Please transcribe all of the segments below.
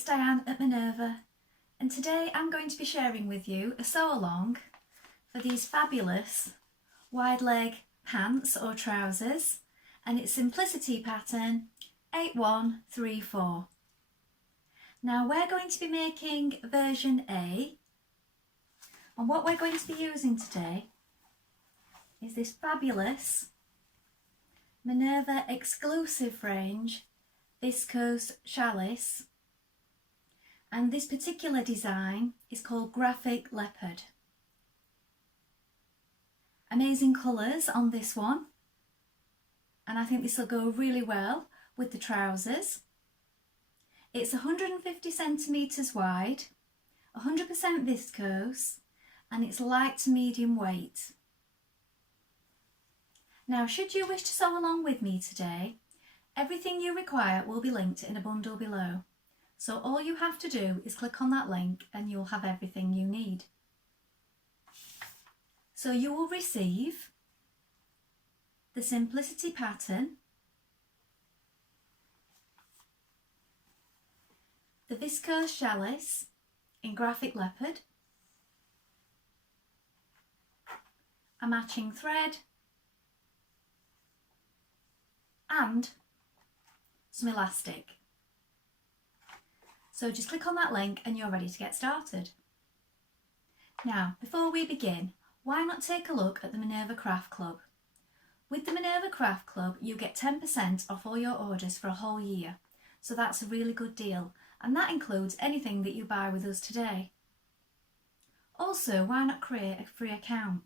it's Dianne at Minerva, and today I'm going to be sharing with you a sew along for these fabulous wide leg pants or trousers, and it's Simplicity pattern 8134. Now we're going to be making version A, and what we're going to be using today is this fabulous Minerva Exclusive range Viscose Challis, and this particular design is called Graphic Leopard. Amazing colours on this one, and I think this will go really well with the trousers. It's 150 centimetres wide, 100% viscose, and it's light to medium weight. Now, should you wish to sew along with me today, everything you require will be linked in a bundle below. So all you have to do is click on that link and you'll have everything you need. So you will receive the Simplicity pattern, the Viscose Challis in Graphic Leopard, a matching thread, and some elastic. So just click on that link and you're ready to get started. Now, before we begin, why not take a look at the Minerva Craft Club? With the Minerva Craft Club, you get 10% off all your orders for a whole year. So that's a really good deal, and that includes anything that you buy with us today. Also, why not create a free account?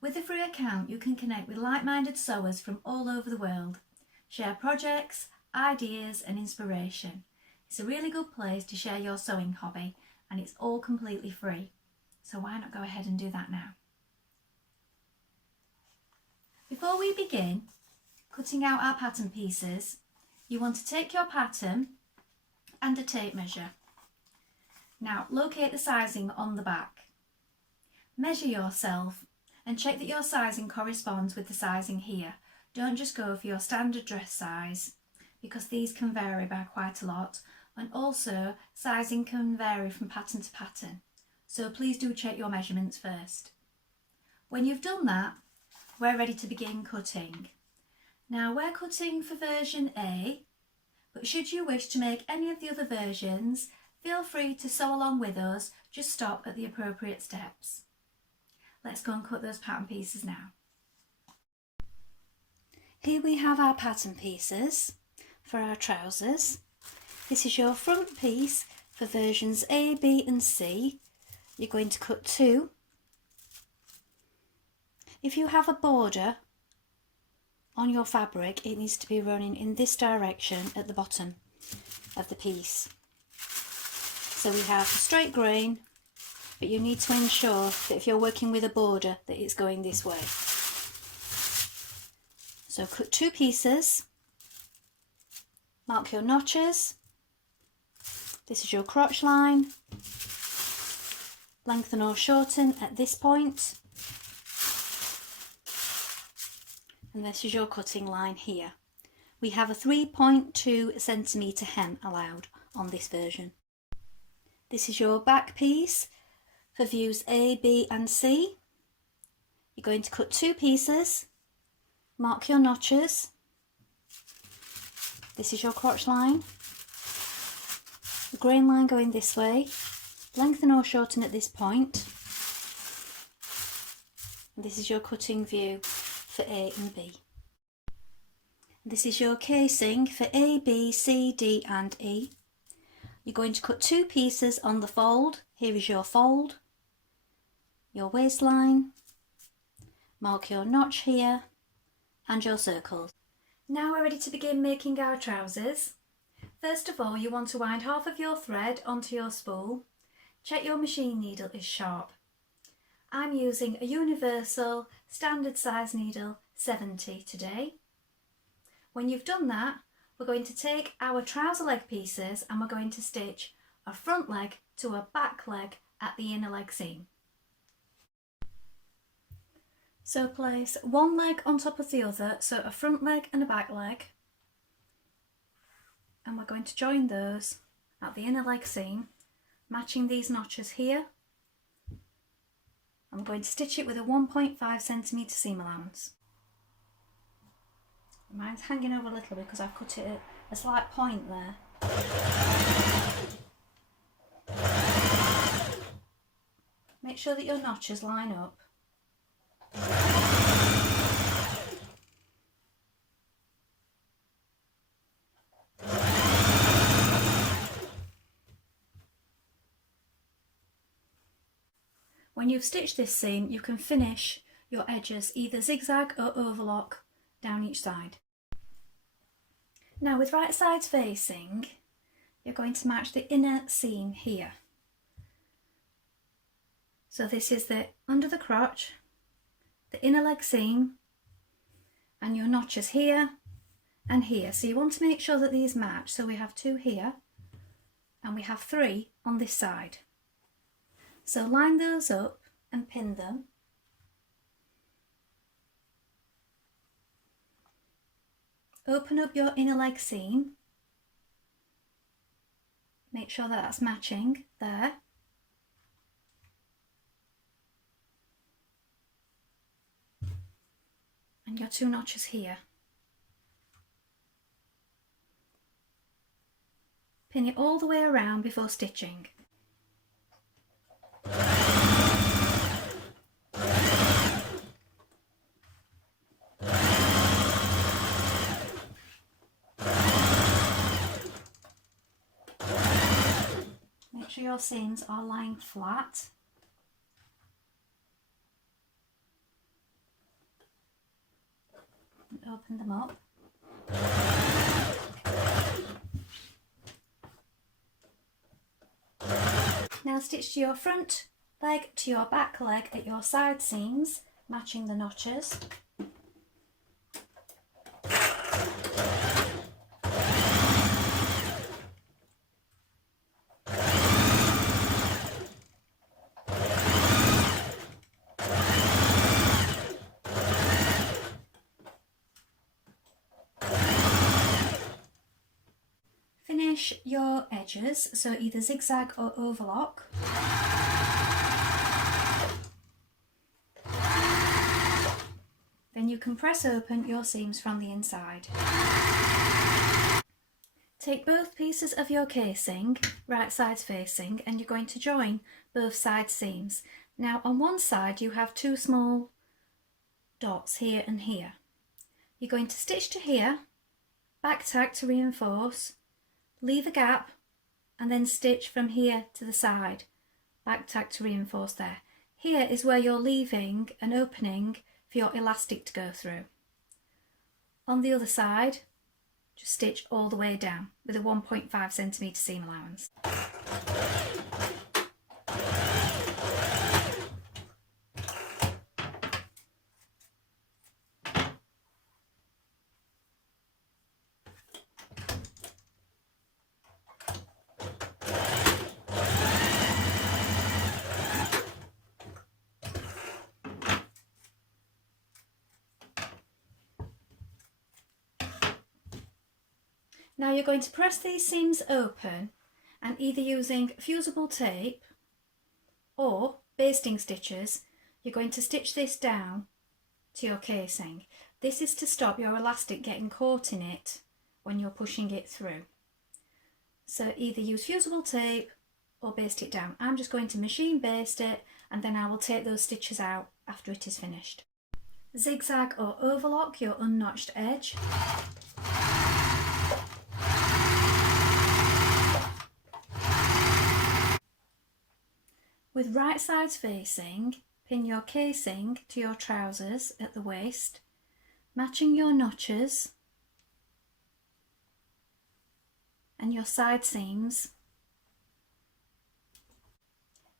With a free account, you can connect with like-minded sewers from all over the world, share projects, ideas and inspiration. It's a really good place to share your sewing hobby, and it's all completely free. So why not go ahead and do that now? Before we begin cutting out our pattern pieces, you want to take your pattern and a tape measure. Now locate the sizing on the back. Measure yourself and check that your sizing corresponds with the sizing here. Don't just go for your standard dress size, because these can vary by quite a lot, and also sizing can vary from pattern to pattern. So please do check your measurements first. When you've done that, we're ready to begin cutting. Now we're cutting for version A, but should you wish to make any of the other versions, feel free to sew along with us, just stop at the appropriate steps. Let's go and cut those pattern pieces now. Here we have our pattern pieces for our trousers. This is your front piece for versions A, B and C. You're going to cut 2. If you have a border on your fabric, it needs to be running in this direction at the bottom of the piece. So we have a straight grain, but you need to ensure that if you're working with a border that it's going this way. So cut 2 pieces, mark your notches. This is your crotch line, lengthen or shorten at this point, and this is your cutting line here. We have a 3.2 centimetre hem allowed on this version. This is your back piece for views A, B and C. You're going to cut 2 pieces, mark your notches. This is your crotch line. The grain line going this way, lengthen or shorten at this point. And this is your cutting view for A and B. This is your casing for A, B, C, D and E. You're going to cut 2 pieces on the fold. Here is your fold, your waistline, mark your notch here and your circles. Now we're ready to begin making our trousers. First of all, you want to wind half of your thread onto your spool. Check your machine needle is sharp. I'm using a universal standard size needle 70 today. When you've done that, we're going to take our trouser leg pieces and we're going to stitch a front leg to a back leg at the inner leg seam. So place one leg on top of the other, so a front leg and a back leg, and we're going to join those at the inner leg seam, matching these notches here. I'm going to stitch it with a 1.5cm seam allowance. Mine's hanging over a little because I've cut it at a slight point there. Make sure that your notches line up. When you've stitched this seam, you can finish your edges either zigzag or overlock down each side. Now with right sides facing, you're going to match the inner seam here. So this is the under the crotch, the inner leg seam, and your notches here and here. So you want to make sure that these match. So we have 2 here and we have 3 on this side. So line those up and pin them. Open up your inner leg seam. Make sure that that's matching there. And your 2 notches here. Pin it all the way around before stitching. Make sure your seams are lying flat. And open them up. Now stitch to your front leg to your back leg at your side seams, matching the notches. Finish your edges, so either zigzag or overlock. Then you can press open your seams from the inside. Take both pieces of your casing, right sides facing, and you're going to join both side seams. Now on one side you have 2 small dots here and here. You're going to stitch to here, back tack to reinforce, leave a gap, and then stitch from here to the side, back tack to reinforce there. Here is where you're leaving an opening for your elastic to go through. On the other side, just stitch all the way down with a 1.5cm seam allowance. Now you're going to press these seams open and either using fusible tape or basting stitches, you're going to stitch this down to your casing. This is to stop your elastic getting caught in it when you're pushing it through. So either use fusible tape or baste it down. I'm just going to machine baste it and then I will take those stitches out after it is finished. Zigzag or overlock your unnotched edge. With right sides facing, pin your casing to your trousers at the waist, matching your notches and your side seams.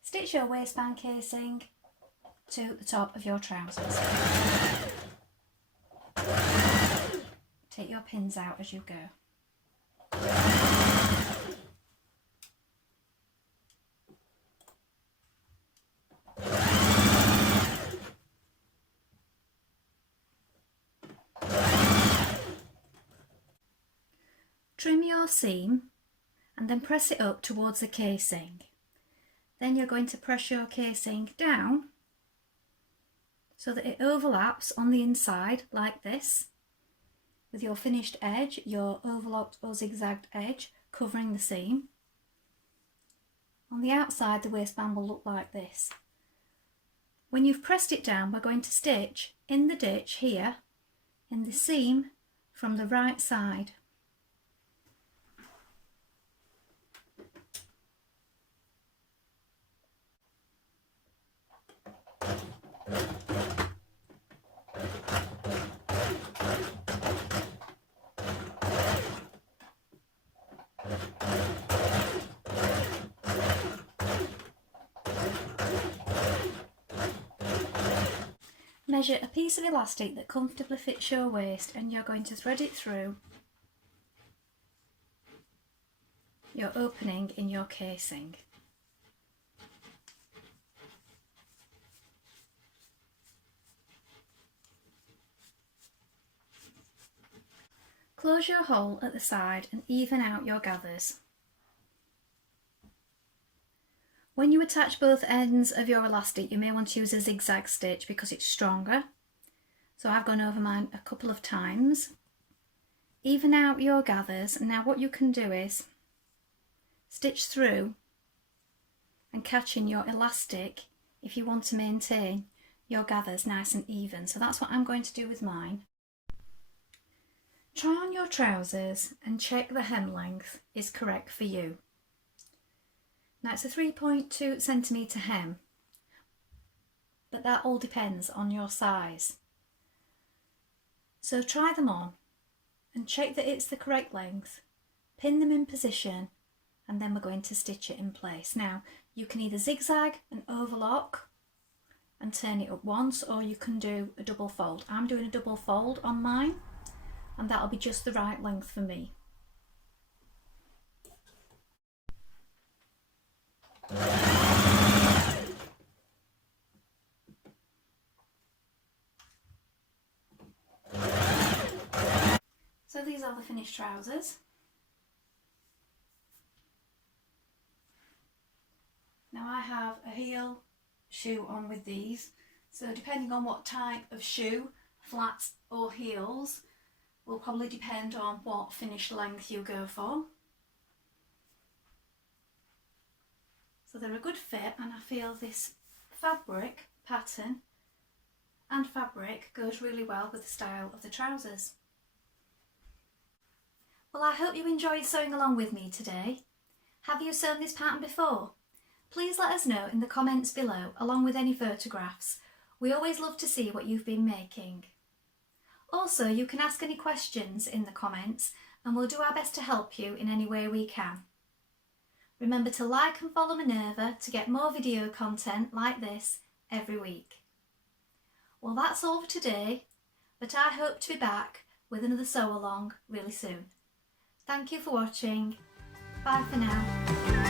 Stitch your waistband casing to the top of your trousers. Take your pins out as you go. Trim your seam and then press it up towards the casing. Then you're going to press your casing down so that it overlaps on the inside like this, with your finished edge, your overlocked or zigzagged edge covering the seam. On the outside the waistband will look like this. When you've pressed it down, we're going to stitch in the ditch here in the seam from the right side. Measure a piece of elastic that comfortably fits your waist and you're going to thread it through your opening in your casing. Close your hole at the side and even out your gathers. When you attach both ends of your elastic, you may want to use a zigzag stitch because it's stronger. So I've gone over mine a couple of times. Even out your gathers. Now what you can do is stitch through and catch in your elastic if you want to maintain your gathers nice and even. So that's what I'm going to do with mine. Try on your trousers and check the hem length is correct for you. Now it's a 3.2 centimetre hem, but that all depends on your size. So try them on and check that it's the correct length, pin them in position, and then we're going to stitch it in place. Now you can either zigzag and overlock and turn it up once, or you can do a double fold. I'm doing a double fold on mine, and that'll be just the right length for me. So these are the finished trousers. Now I have a heel shoe on with these, so depending on what type of shoe, flats or heels, will probably depend on what finished length you go for. So they're a good fit, and I feel this fabric pattern and fabric goes really well with the style of the trousers. Well, I hope you enjoyed sewing along with me today. Have you sewn this pattern before? Please let us know in the comments below, along with any photographs. We always love to see what you've been making. Also, you can ask any questions in the comments and we'll do our best to help you in any way we can. Remember to like and follow Minerva to get more video content like this every week. Well, that's all for today, but I hope to be back with another sew along really soon. Thank you for watching. Bye for now.